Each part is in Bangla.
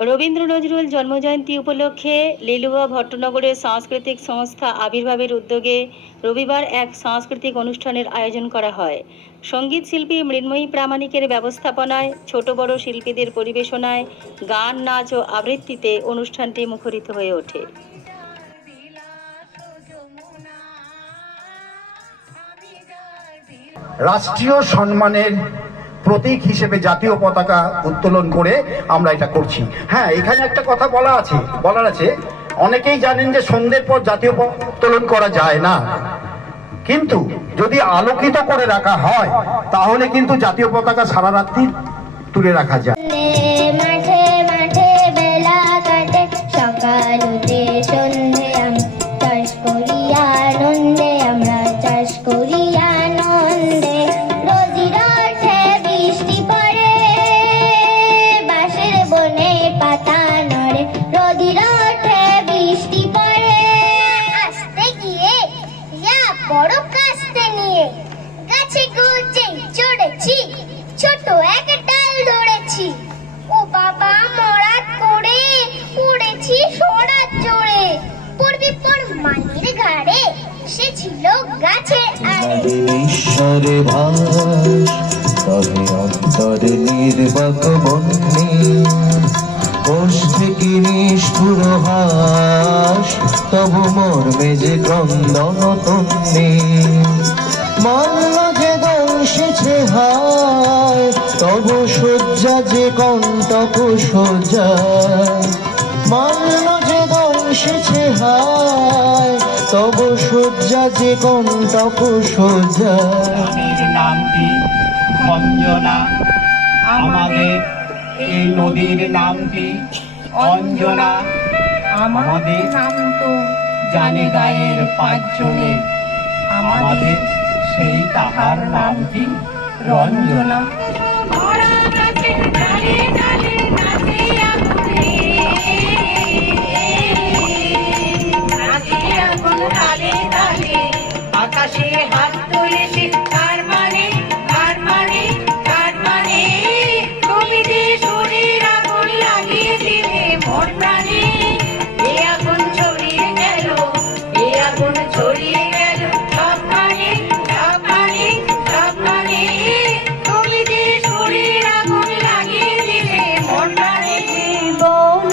রবীন্দ্র নজরুল জন্মজয়ন্তী উপলক্ষে লিলুয়া ভট্টনগরের সাংস্কৃতিক সংস্থা আবির্ভাবের উদ্যোগে রবিবার এক সাংস্কৃতিক অনুষ্ঠানের আয়োজন করা হয়। সঙ্গীত শিল্পী মৃন্ময়ী প্রামাণিকের ব্যবস্থাপনায় ছোট বড় শিল্পীদের পরিবেশনায় গান, নাচ ও আবৃত্তিতে অনুষ্ঠানটি মুখরিত হয়ে ওঠে। রাষ্ট্রীয় সম্মানের প্রতীক হিসেবে জাতীয় পতাকা উত্তোলন করে আমরা এটা করছি। হ্যাঁ, এখানে একটা কথা বলার আছে। অনেকেই জানেন যে সন্ধ্যের পর জাতীয় পতাকা উত্তোলন করা যায় না, কিন্তু যদি আলোকিত করে রাখা হয় তাহলে কিন্তু জাতীয় পতাকা সারা রাত্রি তুলে রাখা যায়। মাঠে মাঠে বেলা কাটে, সকাল হতে সন্ধে চাষ করি আনন্দে, আমরা চাষ করি আনন্দে। রোদির ওঠে বৃষ্টি পড়ে, বাঁশের বনে পাতা নড়ে। রোদির ওঠে বৃষ্টি পড়ে, আসতে গিয়ে বড় কাস্তে নিয়ে গাছে গুজে চড়েছি, ছোট এক ডাল ধরেছি। ও বাবা, মরাত করে পড়েছি সরাত জোরে। পড়বি পর মাটির ঘাড়ে, সে ছিল গাছের আড়ে। ঈশ্বরে ভাস তবে অন্তরে নির্বাক বন্যে, কোষ থেকে নিষ্ঠুর হাস তবু মর্মে যে ক্রন্দন তন্নে। মাল্য যে দংশেছে হায়, তবু শয্যা যে কণ্টক সজ্জায়। মাল্য যে দংশেছে হায়, তবু শয্যা যে কণ্টক সজ্জায়। নামটি অঞ্জনা, আমাদের এই নদীর নামটি অঞ্জনা। আমাদের নাম তো জানে গায়ের পাঁচজনে, আমাদের সেই তাহার নামটি রঞ্জনা। আকাশে হাত তুলেছে, তার মানে তার মানে তার মানে কবিতে শরীর আগুন লাগিয়ে দিলে মন প্রাণে। এ আগুন ছড়িয়ে গেল, এ আগুন ছড়িয়ে গেল সবখানে সবখানে সবখানে। কবিতে শরীর আগুন লাগিয়ে দিলে মন প্রাণে। জীবন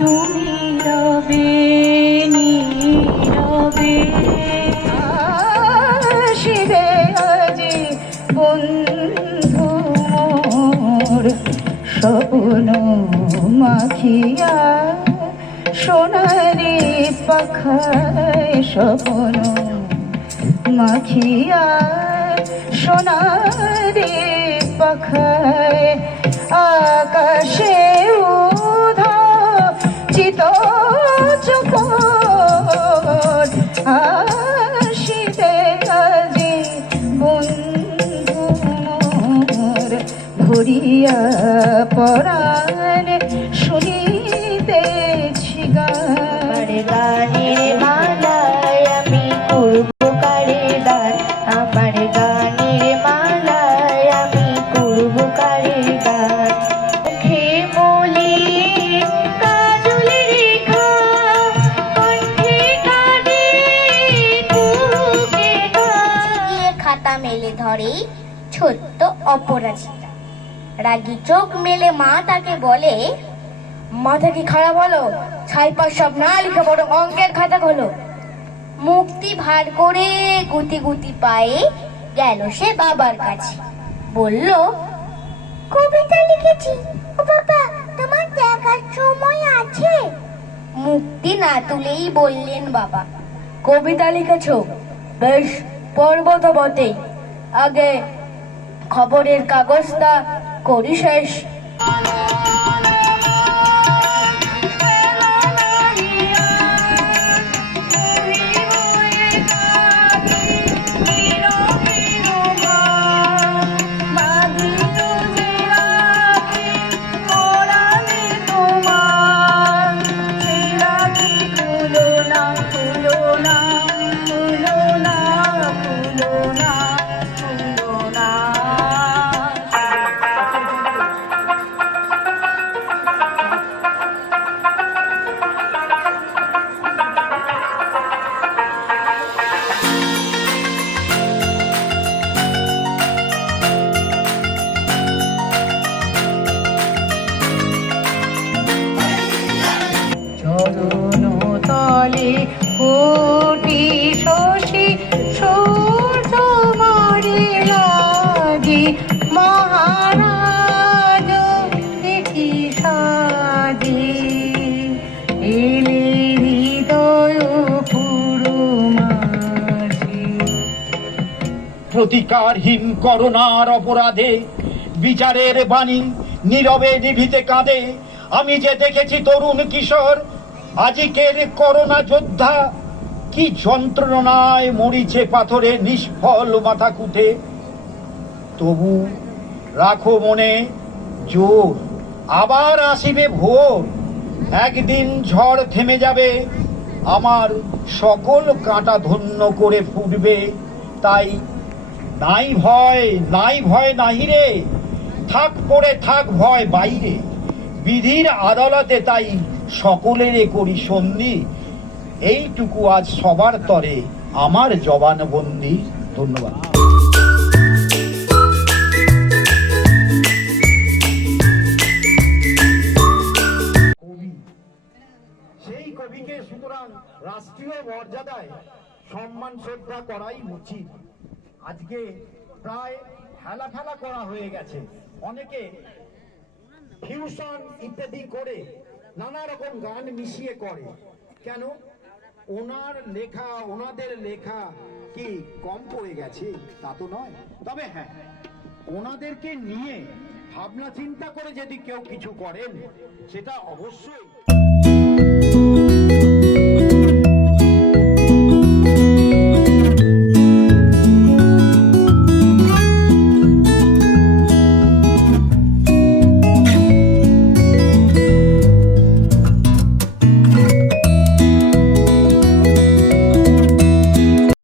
তুমি রবে নীরবে, আসিবে আজি বন্ধু মোর স্বপ্ন মাখিয়া। সোনারি পাখায় স্বপ্ন মাখিয়া, সোনারি পাখায় আকাশে চিত চকর। আসিবে আজি বন্ধু মোর ভরিয়া পরাণ, শুনিতেছি গান। গানের মালায় আমি করব কারে গান, আমার গানের মালায় আমি করব কারে গান। মুখে বলি কাজলের রেখা, কণ্ঠে কাঁদে কুহুকে গান। খাতা মেলে ধরে ছোট্ট অপরাজিতা, রাগী চোখ মেলে মা তাকে বলে, মাথা কি খারাপ হলো? ছাইপাশ সব না লিখে বড় অঙ্কের খাতা হলো। মুক্তি ভার করে গুটি গুটি পায়ে গেল সে বাবার কাছে, বলল, কবিতা লিখেছি। ও বাবা, তোমার দেখার সময় আছে? মুক্তি না তুলেই বললেন বাবা, কবিতা লিখেছো? বেশ, পড়ব তো বটেই, আগে খবরের কাগজটা করি শেষ। চরণ তলে কোটি শশী সূর্য মারে লাগি মহারাজ দেখি সাজে এলে হৃদয় পুরো মাঝে। প্রতিকারহীন করোনার অপরাধে বিচারের বাণী নীরবে নিভিতে কাঁদে। আমি যে দেখেছি তরুণ কিশোর আজিকের করোনা যোদ্ধা, কি যন্ত্রণায় মরিছে পাথরে নিষ্ফল মাথা কুটে। তবু রাখো মনে জোর, আবার আসিবে ভোর, একদিন ঝড় থেমে যাবে, আমার সকল কাঁটা ধন্য করে ফুটবে। তাই নাই ভয় নাহি রে, থাক পড়ে থাক ভয় বাইরে, বিধির আদালতে তাই সকলেরে করি সন্ধি। এইটুকু আজ সবার তরে আমার জবানবন্দি। ধন্যবাদ। কবি, সেই কবিকে সুতরাং রাষ্ট্রীয় মর্যাদায় সম্মান শ্রদ্ধা করাই উচিত। আজকে প্রায় হেলাফেলা করা হয়ে গেছে, অনেকে ফিউশন ইত্যাদি করে নানা রকম গান মিশিয়ে করে। কেন? ওনাদের লেখা কি কম পড়ে গেছে? তা তো নয়। তবে হ্যাঁ, ওনাদেরকে নিয়ে ভাবনা চিন্তা করে যদি কেউ কিছু করেন, সেটা অবশ্যই